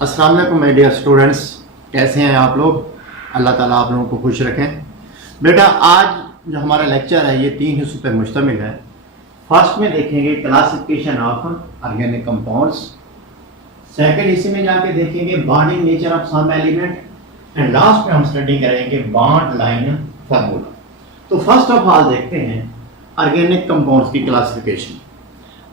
अस्सलाम वालेकुम my dear students, कैसे हैं आप लोग। अल्लाह ताला आप लोगों को खुश रखें। बेटा आज जो हमारा लेक्चर है ये 3 हिस्सों पर मुश्तमिल है। फर्स्ट में देखेंगे classification of organic compounds, second हिस्से में जाके देखेंगे bonding nature of some element, and last में हम स्टडी करेंगे बॉन्ड लाइन फार्मूला। तो फर्स्ट ऑफ ऑल देखते हैं ऑर्गेनिक कंपाउंड्स की क्लासिफिकेशन।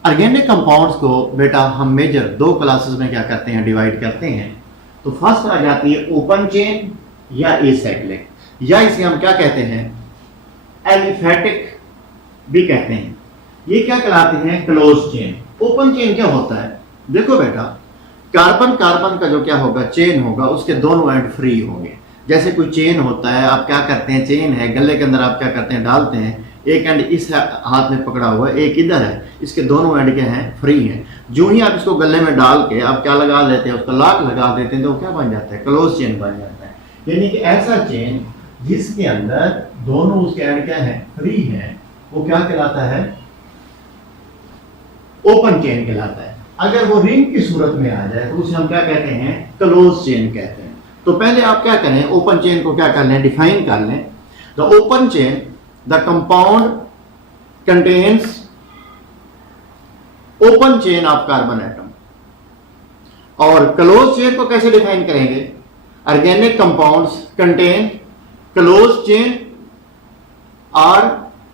ऑर्गेनिक कंपाउंड्स को बेटा हम मेजर 2 क्लासेस में क्या करते हैं, डिवाइड करते हैं। तो फर्स्ट आ जाती है ओपन चेन या एसाइक्लिक, या इसे हम क्या कहते हैं, एलिफैटिक भी कहते हैं। ये क्या कहलाते हैं, क्लोज चेन। ओपन चेन क्या होता है, देखो बेटा कार्बन कार्बन का जो क्या होगा, चेन होगा, उसके दोनों एंड फ्री होंगे। जैसे कोई चेन होता है, आप क्या करते हैं, चेन है गले के अंदर आप क्या करते हैं, डालते हैं, एक एंड इस हाथ में पकड़ा हुआ है, एक इधर है, इसके दोनों एंड क्या हैं, फ्री हैं। जो ही आप इसको गले में डाल के आप क्या लगा देते हैं, उसका लॉक लगा देते हैं, तो वो क्या बन जाता है, क्लोज चेन बन जाता है। यानी कि ऐसा चेन जिसके अंदर दोनों उसके एंड क्या है, फ्री है, वो क्या कहलाता है, ओपन चेन कहलाता है। अगर वो रिंग की सूरत में आ जाए तो उसे हम क्या कहते हैं, क्लोज चेन कहते हैं। तो पहले आप क्या करें, ओपन चेन को क्या कर लें, डिफाइन कर लें। The open chain, the compound contains open chain of carbon atom. और क्लोज चेन को कैसे डिफाइन करेंगे, organic compounds contain close chain or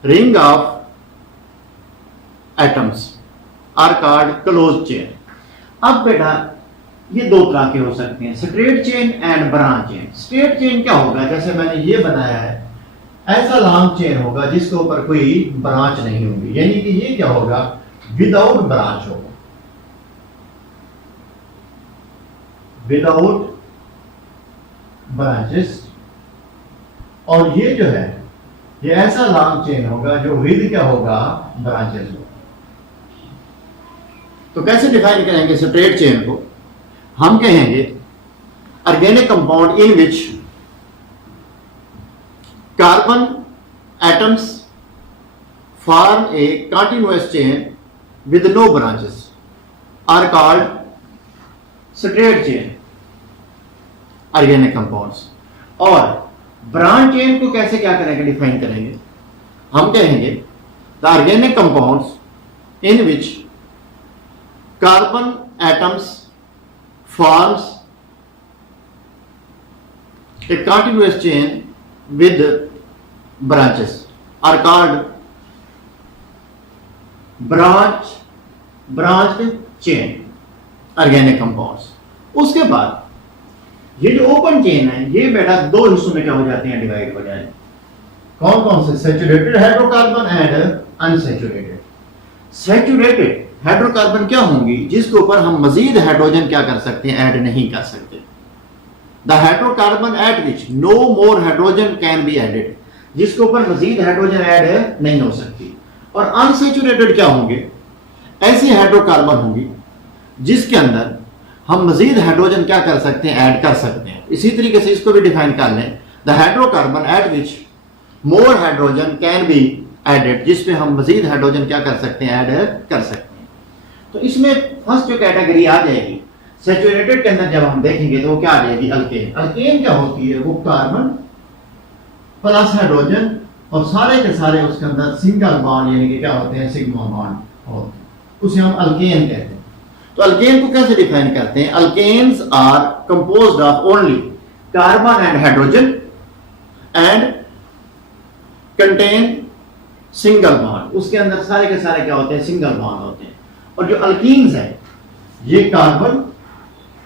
ring of atoms are called close chain. अब बेटा ये 2 तरह के हो सकते हैं, straight chain and branch chain. Straight chain क्या होगा, जैसे मैंने ये बनाया है, ऐसा लॉन्ग चेन होगा जिसके ऊपर कोई ब्रांच नहीं होगी, यानी कि ये क्या होगा, विदाउट ब्रांच होगा, विदाउट ब्रांचेस। और ये जो है ये ऐसा लॉन्ग चेन होगा जो विद क्या होगा, ब्रांचेस होगा। तो कैसे डिफाइन करेंगे स्ट्रेट चेन को, हम कहेंगे organic compound in which carbon atoms form a continuous chain with no branches are called straight chain organic compounds। और ब्रांच चेन को कैसे क्या करेंगे, डिफाइन करेंगे, हम कहेंगे the organic compounds in which carbon atoms forms a continuous chain with branches are called branched chain organic compounds। उसके बाद ये जो ओपन चेन है ये बेटा 2 हिस्सों में क्या हो जाते हैं, डिवाइड हो जाए। कौन कौन से, saturated hydrocarbon and unsaturated. Saturated hydrocarbon क्या होंगी, जिसके ऊपर हम मजीद हाइड्रोजन क्या कर सकते हैं, ऐड नहीं कर सकते। The hydrocarbon at which no more hydrogen can be added, जिसके ऊपर मजीद हाइड्रोजन ऐड नहीं हो सकती। और अनसैचुरेटेड क्या होंगे, ऐसी हाइड्रोकार्बन होंगी जिसके अंदर हम मजीद हाइड्रोजन क्या कर सकते हैं, ऐड कर सकते हैं। इसी तरीके से इसको भी डिफाइन कर लें, the hydrocarbon at which more hydrogen can be added, जिसमें हम मजीद हाइड्रोजन क्या कर सकते हैं, ऐड कर सकते हैं। तो इसमें फर्स्ट जो कैटेगरी आ जाएगी सैचुरेटेड के अंदर, जब हम देखेंगे तो वो क्या आ जाएगी, अल्केन। अल्केन क्या होती है, वो कार्बन प्लस हाइड्रोजन और सारे के सारे उसके अंदर सिंगल बॉन्ड यानी कि क्या होते हैं, सिग्मा बॉन्ड होते हैं, उसे हम अल्केन कहते हैं। तो अल्केन को कैसे डिफाइन करते हैं, alkanes are composed of only carbon and hydrogen and contain single bond. उसके अंदर सारे के सारे क्या होते हैं, सिंगल बॉन्ड होते हैं। और जो अल्कीन्स है ये कार्बन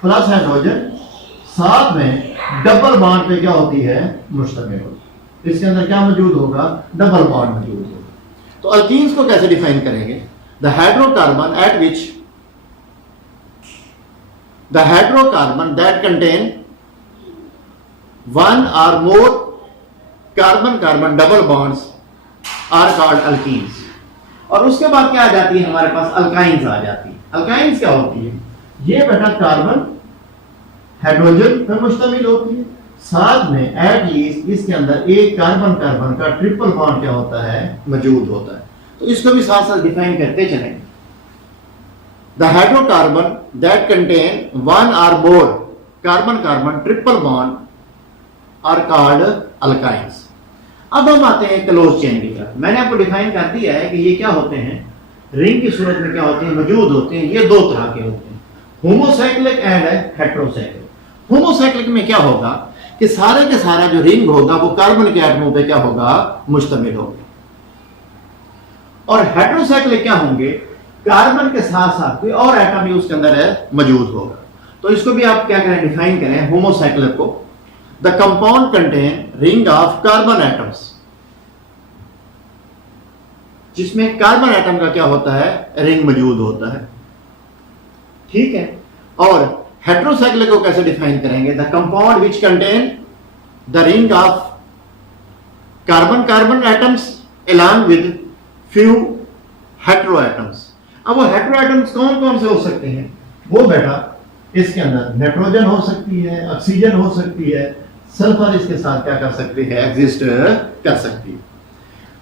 प्लस हाइड्रोजन साथ में डबल बॉन्ड पे क्या होती है, मुश्तमिल होती है। इसके अंदर क्या मौजूद होगा, डबल बॉन्ड मौजूद होगा। तो अल्कीन्स को कैसे डिफाइन करेंगे, the hydrocarbon at which the hydrocarbon that contain 1 or more carbon carbon double bonds are called alkenes. और उसके बाद क्या आ जाती है, हमारे पास अल्काइंस आ जाती है। अल्काइंस क्या होती है, ये बेटा कार्बन हाइड्रोजन पर मुश्तमिल होती है, साथ में एट लीस्ट इसके अंदर एक कार्बन कार्बन का ट्रिपल बॉन्ड क्या होता है, मौजूद होता है। तो इसको भी साथ साथ डिफाइन करते चलेंगे। The hydrocarbon that contain one or more carbon carbon triple bond are called alkynes. अब हम आते हैं क्लोज चेन की तरफ। मैंने आपको डिफाइन कर दिया है कि ये क्या होते हैं, रिंग की सूरत में क्या होते हैं, मौजूद होते हैं। ये दो तरह के होते हैं, होमोसाइक्लिक एंड हेटेरोसाइक्लिक। होमोसाइक्लिक में क्या होगा कि सारे के सारा जो रिंग होगा वो कार्बन के एटमों पे क्या होगा, मुश्तमिल होगा। और हेटेरोसाइक्लिक क्या होंगे, कार्बन के साथ साथ कोई और एटम भी उसके अंदर है मौजूद होगा। तो इसको भी आप क्या करें, डिफाइन करें होमोसाइक्लिक को। The compound contain ring of carbon atoms, जिसमें कार्बन एटम का क्या होता है, रिंग मौजूद होता है। ठीक है। और हेटेरोसाइक्लिक को कैसे डिफाइन करेंगे, the compound which contain the ring of carbon carbon atoms along with few hetero atoms. अब वो हेटेरो एटम्स कौन कौन से हो सकते हैं, वो बेटा इसके अंदर नाइट्रोजन हो सकती है, ऑक्सीजन हो सकती है, सल्फर इसके साथ क्या कर सकती है, एग्जिस्ट कर सकती है।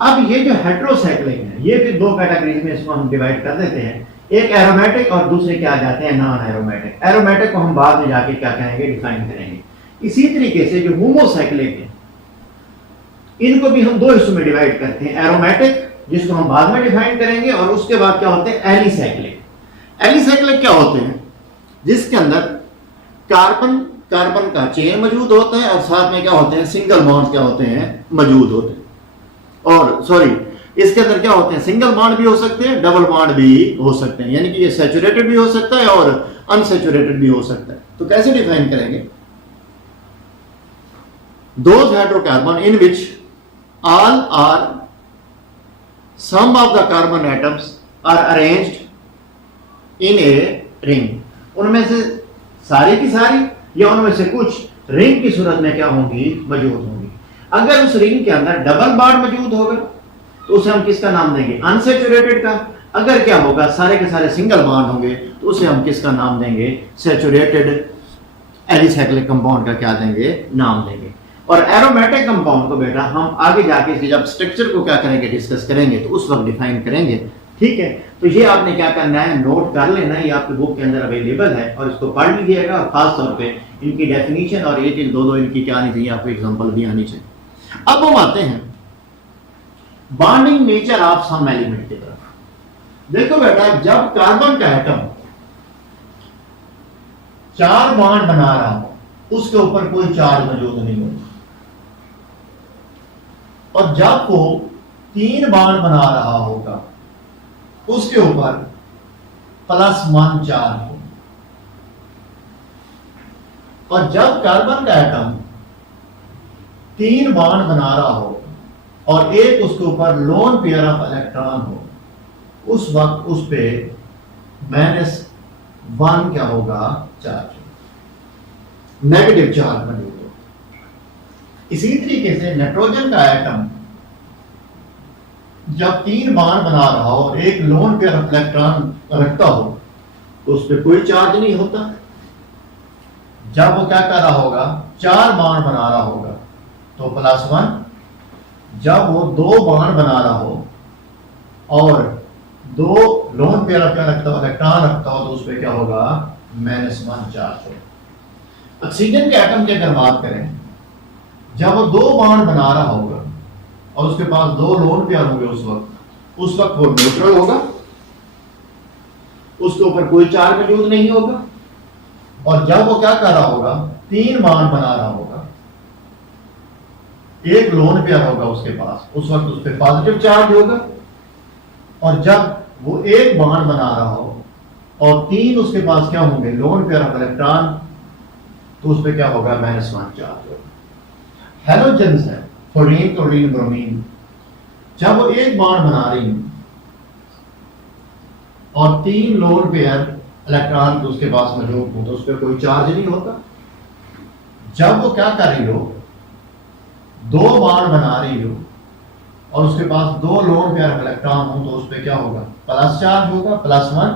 अब ये जो हेटेरोसाइक्लिक है, ये फिर दो कैटेगरीज में इसको हम डिवाइड कर देते हैं, एक एरोमेटिक और दूसरे क्या आ जाते हैं, नॉन एरोमेटिक। एरोमेटिक को हम बाद में जाके क्या कहेंगे, डिफाइन करेंगे। इसी तरीके से जो होमोसाइक्लिक है, इनको भी हम दो हिस्सों में डिवाइड करते हैं, एरोमेटिक जिसको हम बाद में डिफाइन करेंगे, और उसके बाद क्या होते हैं, एलिसाइक्लिक। एलिसाइक्लिक क्या होते हैं, जिसके अंदर कार्बन कार्बन का चेन मौजूद होता है और साथ में क्या होते हैं, सिंगल बॉन्ड क्या होते हैं, मौजूद होते हैं। और सॉरी, इसके अंदर क्या होते हैं, सिंगल बॉन्ड भी हो सकते हैं, डबल बॉन्ड भी हो सकते हैं, यानी कि ये सैचुरेटेड भी हो सकता है और अनसैचुरेटेड भी हो सकता है। तो कैसे डिफाइन करेंगे, those hydrocarbon in which all or some of the carbon atoms are arranged in a ring। उनमें से सारी की सारी या उनमें से कुछ रिंग की सूरत में क्या होंगी, मौजूद होंगी। अगर उस रिंग के अंदर डबल बॉन्ड मौजूद होगा तो उसे हम किसका नाम देंगे, अनसैचुरेटेड का। अगर क्या होगा, सारे के सारे सिंगल बॉन्ड होंगे तो उसे हम किसका नाम देंगे, सैचुरेटेड एलिसाइक्लिक कंपाउंड का क्या देंगे, नाम देंगे। और एरोमेटिक कंपाउंड को बेटा हम आगे जाके जब स्ट्रक्चर को क्या करेंगे, डिस्कस करेंगे, तो उस वक्त डिफाइन करेंगे। ठीक है। तो ये आपने क्या करना है, नोट कर लेना है, ये आपकी बुक के अंदर अवेलेबल है और इसको पढ़ लीजिएगा। और खास तौर पे इनकी डेफिनेशन और ये चीज दो इनकी क्या आनी चाहिए, आपको एग्जांपल भी आनी चाहिए। अब हम आते हैं bonding nature of some element की तरफ। देखो बेटा, जब कार्बन का एटम 4 बॉन्ड बना रहा हो, उसके ऊपर कोई चार्ज मौजूद नहीं होता, और जब वो 3 बॉन्ड बना रहा होगा उसके ऊपर +1 चार्ज हो। और जब कार्बन का एटम 3 बॉन्ड बना रहा हो और एक उसके ऊपर लोन पेयर ऑफ इलेक्ट्रॉन हो, उस वक्त उस पे -1 क्या होगा, चार्ज, नेगेटिव चार्ज मौजूद हो। इसी तरीके से नाइट्रोजन का एटम जब 3 बॉन्ड बना रहा हो और एक लोन पेयर ऑफ इलेक्ट्रॉन रखता हो तो उस पर कोई चार्ज नहीं होता। जब वो क्या कर रहा होगा, 4 बॉन्ड बना रहा होगा तो +1। जब वो 2 बॉन्ड बना रहा हो और 2 लोन पेयर ऑफ इलेक्ट्रॉन रखता हो तो उस पर क्या होगा, -1 चार्ज होगा। ऑक्सीजन के एटम की अगर बात करें, जब वो 2 बॉन्ड बना रहा होगा और उसके पास 2 लोन पेयर होंगे, उस वक्त वो न्यूट्रल होगा, उसके ऊपर कोई चार्ज मौजूद नहीं होगा। और जब वो क्या कर रहा होगा, 3 बॉन्ड बना रहा होगा, एक लोन पेयर होगा उसके पास, उस वक्त उस पर पॉजिटिव चार्ज होगा। और जब वो एक बॉन्ड बना रहा हो और 3 उसके पास क्या होंगे, लोन पेयर ऑफ इलेक्ट्रॉन, तो उस पर क्या होगा, -1 चार्ज होगा। हेलोजेंस है, फ्लोरीन, क्लोरीन, ब्रोमीन, जब वो एक बॉन्ड बना रही है और 3 लोन पेयर इलेक्ट्रॉन तो उसके पास मौजूद हो तो उस पर कोई चार्ज नहीं होता। जब वो क्या कर रही हो, 2 बॉन्ड बना रही हो और उसके पास 2 लोन पेयर इलेक्ट्रॉन हो तो उस पर क्या होगा, प्लस चार्ज होगा, +1।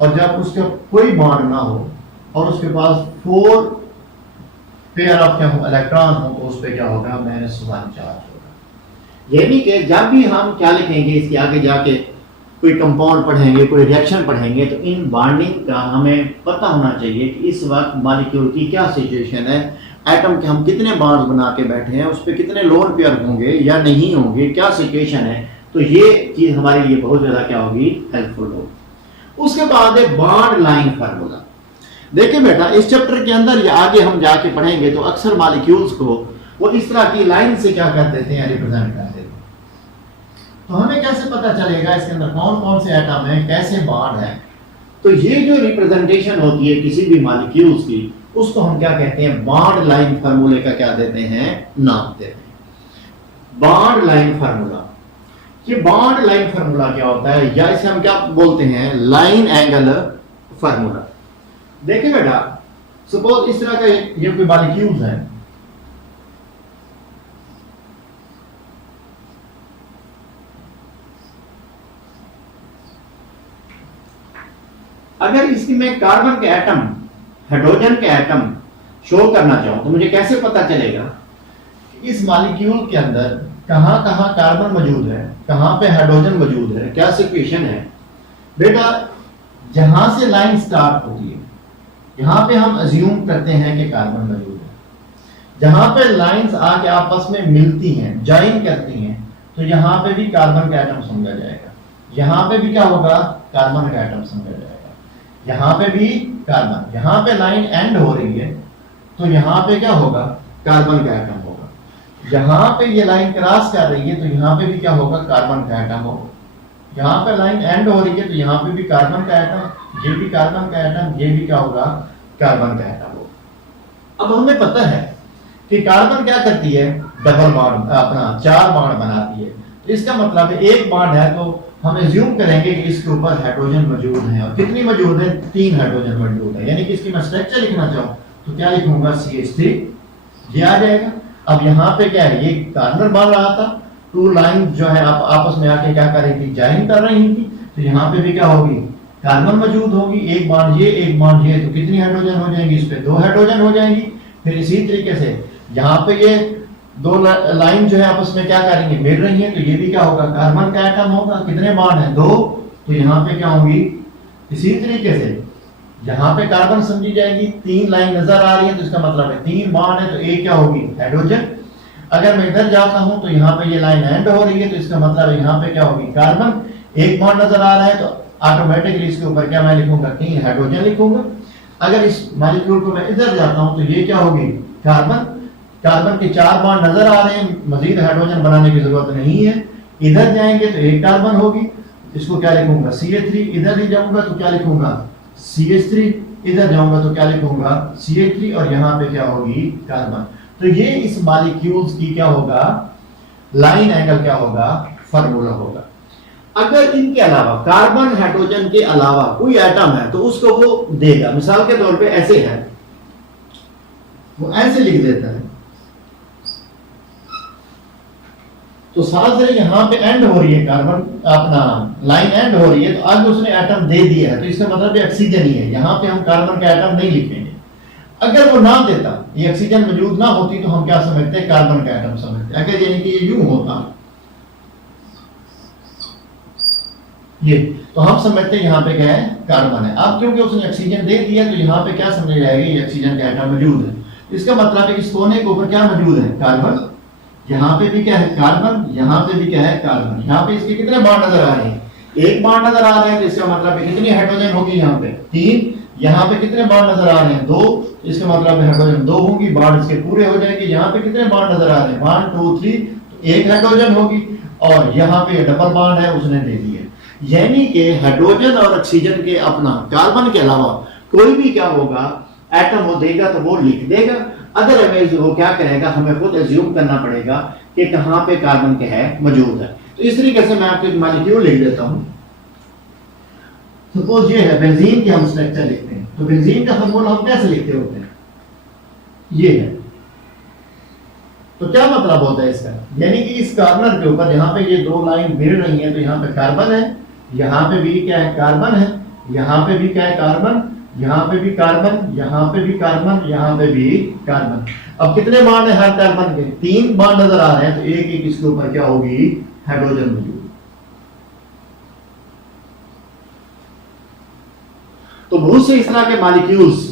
और जब उसके कोई बॉन्ड ना हो और उसके पास 4 पेयर ऑफ क्या हो, इलेक्ट्रॉन हो तो उस पर क्या होगा, -1 चार्ज होगा। यानी कि जब भी हम क्या लिखेंगे इसके आगे जाके कोई कंपाउंड पढ़ेंगे, कोई रिएक्शन पढ़ेंगे, तो इन बॉन्डिंग का हमें पता होना चाहिए कि इस वक्त मॉलिक्यूल की क्या सिचुएशन है, एटम के हम कितने बॉन्ड्स बना के बैठे हैं, उस पर कितने लोन पेयर होंगे या नहीं होंगे, क्या सिचुएशन है। तो ये चीज़ हमारे लिए बहुत ज़्यादा क्या होगी, हेल्पफुल होगी। उसके बाद है बॉन्ड लाइन फार्मूला। देखिए बेटा, इस चैप्टर के अंदर या आगे हम जाके पढ़ेंगे तो अक्सर मॉलिक्यूल्स को वो इस तरह की लाइन से क्या कर देते हैं, रिप्रेजेंट कर देते हैं। तो हमें कैसे पता चलेगा इसके अंदर कौन कौन से एटम है, कैसे बॉन्ड है। तो ये जो रिप्रेजेंटेशन होती है किसी भी मॉलिक्यूल्स की, उसको हम क्या कहते हैं, बॉन्ड लाइन फार्मूले का क्या देते हैं, नाम देते हैं, बॉन्ड लाइन फार्मूला। ये बॉन्ड लाइन फार्मूला क्या होता है, या इसे हम क्या बोलते हैं, लाइन एंगल फार्मूला। देखिए बेटा, सपोज इस तरह का ये कोई मॉलिक्यूल्स है, अगर इसकी मैं कार्बन के एटम, हाइड्रोजन के एटम शो करना चाहूं तो मुझे कैसे पता चलेगा इस मॉलिक्यूल के अंदर कहां कहां कार्बन मौजूद है, कहां पे हाइड्रोजन मौजूद है, क्या सिचुएशन है। बेटा, जहां से लाइन स्टार्ट होती है यहां पे हम अज्यूम करते हैं कि कार्बन मौजूद है। जहां पे लाइंस आके आपस में मिलती हैं, ज्वाइन करती हैं, तो यहां पे भी कार्बन का एटम समझा जाएगा। यहां पे भी क्या होगा, कार्बन का एटम समझा जाएगा। यहां पे भी कार्बन, यहां पे लाइन एंड हो रही है तो यहां पे क्या होगा, कार्बन का एटम होगा। यहां पे ये लाइन क्रॉस कर रही है तो यहां पे भी क्या होगा, कार्बन का एटम होगा। यहां पे लाइन एंड हो रही है तो यहां पे भी कार्बन का एटम, ये भी कार्बन का एटम, ये भी क्या होगा, कार्बन का एटम होगा। अब हमें पता है कि कार्बन क्या करती है, डबल बॉन्ड, अपना 4 बॉन्ड बनाती है। तो इसका मतलब है एक बॉन्ड है तो हम एज्यूम करेंगे कि इसके ऊपर हाइड्रोजन मौजूद है, और कितनी मौजूद है, 3 हाइड्रोजन मौजूद है। यानी कि इसकी मैं स्ट्रक्चर लिखना चाहूं तो क्या लिखूंगा, CH3, ये आ जाएगा। अब यहाँ पे क्या है, ये कार्बन बन रहा था, 2 लाइन जो है आप आपस में आके क्या कर रही थी, ज्वाइन कर रही थी, तो यहाँ पे भी क्या होगी, कार्बन मौजूद होगी। एक बॉन्ड ये, एक बॉन्ड ये, तो कितनी हाइड्रोजन हो जाएंगी, इस पे 2 हाइड्रोजन हो जाएंगी। फिर इसी तरीके से यहाँ पे ये 2 लाइन जो है आपस में क्या करेंगे, मिल रही है, तो ये भी क्या होगा, कार्बन का एटम होगा। कितने बॉन्ड है, 2, तो यहाँ पे क्या होंगी, इसी तरीके से यहाँ पे कार्बन समझी जाएगी। 3 लाइन नजर आ रही है तो इसका मतलब है 3 बॉन्ड है, तो एक क्या होगी, हाइड्रोजन। अगर मैं इधर जाता हूं तो यहाँ पे ये लाइन एंड हो रही है तो इसका मतलब है यहाँ पे क्या होगी, कार्बन। एक बॉन्ड नजर आ रहा है तो ऑटोमेटिकली इसके ऊपर क्या मैं लिखूंगा, 3 हाइड्रोजन लिखूंगा। अगर इस मॉलिक्यूल को मैं इधर जाता हूं तो ये क्या होगी, कार्बन। कार्बन के 4 बॉन्ड नजर आ रहे हैं, मजीद हाइड्रोजन बनाने की जरूरत नहीं है। इधर जाएंगे तो एक कार्बन होगी, इसको क्या लिखूंगा, CH3। इधर ही जाऊंगा तो क्या लिखूंगा, CH3। इधर जाऊंगा तो क्या लिखूंगा, CH3, और यहाँ पे क्या होगी, कार्बन। तो ये इस मॉलिक्यूल्स की क्या होगा, लाइन एंगल क्या होगा, फार्मूला होगा। अगर इनके अलावा कार्बन हाइड्रोजन के अलावा कोई एटम है तो उसको वो देगा। मिसाल के तौर पे ऐसे है, वो ऐसे लिख देता है, तो साथ से यहाँ पे एंड हो रही है, कार्बन अपना लाइन एंड हो रही है, तो अब उसने एटम दे दिया है तो इसका मतलब ऑक्सीजन ही है। यहाँ पे हम कार्बन का एटम नहीं लिखेंगे। अगर वो ना देता, ये ऑक्सीजन मौजूद ना होती, तो हम क्या समझते हैं, कार्बन का एटम समझते। अगर यानी कि ये यूं होता ये, तो हम समझते हैं यहाँ पे क्या है, कार्बन है। अब क्योंकि उसने ऑक्सीजन दे दिया तो यहाँ पे क्या समझ जाएगा, ये ऑक्सीजन का एटम मौजूद है। इसका मतलब है कि इस कोने के ऊपर क्या मौजूद है, कार्बन। यहाँ पे भी क्या है, कार्बन। यहाँ पे भी क्या है, कार्बन। यहाँ पे इसके कितने बॉन्ड नजर आ रहे हैं, एक बॉन्ड नजर आ रहा है, तो इसका मतलब है कितनी हाइड्रोजन होगी, यहाँ पे 3। यहाँ पे कितने बॉन्ड नजर आ रहे हैं, 2, इसका मतलब है हाइड्रोजन 2 होंगी, बॉन्ड इसके पूरे हो जाएंगे। यहाँ पे कितने बॉन्ड नजर आ रहे हैं, 1 2 3, तो एक हाइड्रोजन होगी। और यहाँ पे डबल बॉन्ड है, उसने दे दिया। यानी कि हाइड्रोजन और ऑक्सीजन के अपना कार्बन के अलावा कोई भी क्या होगा, एटम वो देगा तो वो लिख देगा। अदरवाइज वो क्या करेगा, हमें खुद एज्यूम करना पड़ेगा कि कहां पे कार्बन के है, मौजूद है। तो इस तरीके से मैं आपको मॉलिक्यूल लिख देता हूं। सपोज ये है बेंजीन की हम स्ट्रक्चर लिखते हैं, तो बेंजीन का फार्मूला हम कैसे लिखते होते हैं, ये है। तो क्या मतलब होता है इसका, यानी कि इस कार्बन के ऊपर यहाँ पे ये 2 लाइन मिल रही है, तो यहाँ पे कार्बन है, यहाँ पे भी क्या है, कार्बन है, यहाँ पे भी क्या है, कार्बन, यहाँ पे भी कार्बन, यहाँ पे भी कार्बन, यहाँ पे भी कार्बन। अब कितने बॉन्ड है हर कार्बन के, 3 बॉन्ड नजर आ रहे हैं, तो एक एक इसके ऊपर क्या होगी, हाइड्रोजन मौजूद। दूसरे इस तरह के मॉलिक्यूल्स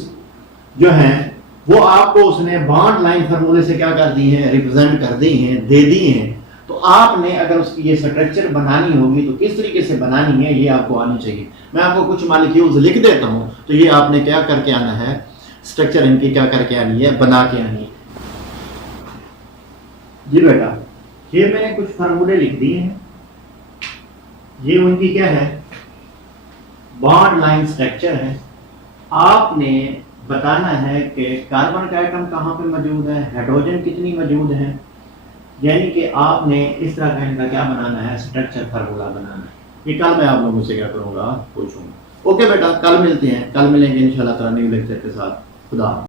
जो हैं वो आपको उसने बॉन्ड लाइन फार्मूले से क्या कर दी है, रिप्रेजेंट कर दी हैं, दे दी हैं। तो आपने अगर उसकी ये स्ट्रक्चर बनानी होगी तो किस तरीके से बनानी है ये आपको आनी चाहिए। मैं आपको कुछ मॉलिक्यूल्स लिख देता हूं, तो ये आपने क्या करके आना है, स्ट्रक्चर इनकी क्या करके आनी है, बना के आनी है। जी बेटा, ये मैंने कुछ फार्मूले लिख दिए हैं, ये उनकी क्या है, बॉन्ड लाइन स्ट्रक्चर है। आपने बताना है कि कार्बन का एटम कहाँ पे मौजूद है, हाइड्रोजन कितनी मौजूद है, यानी कि आपने इस तरह का इनका क्या बनाना है, स्ट्रक्चर फार्मूला बनाना है। ये कल मैं आप लोगों से क्या करूंगा, पूछूंगा। ओके बेटा, कल मिलते हैं, कल मिलेंगे इंशाल्लाह ताला न्यू लेक्चर के साथ। खुदा।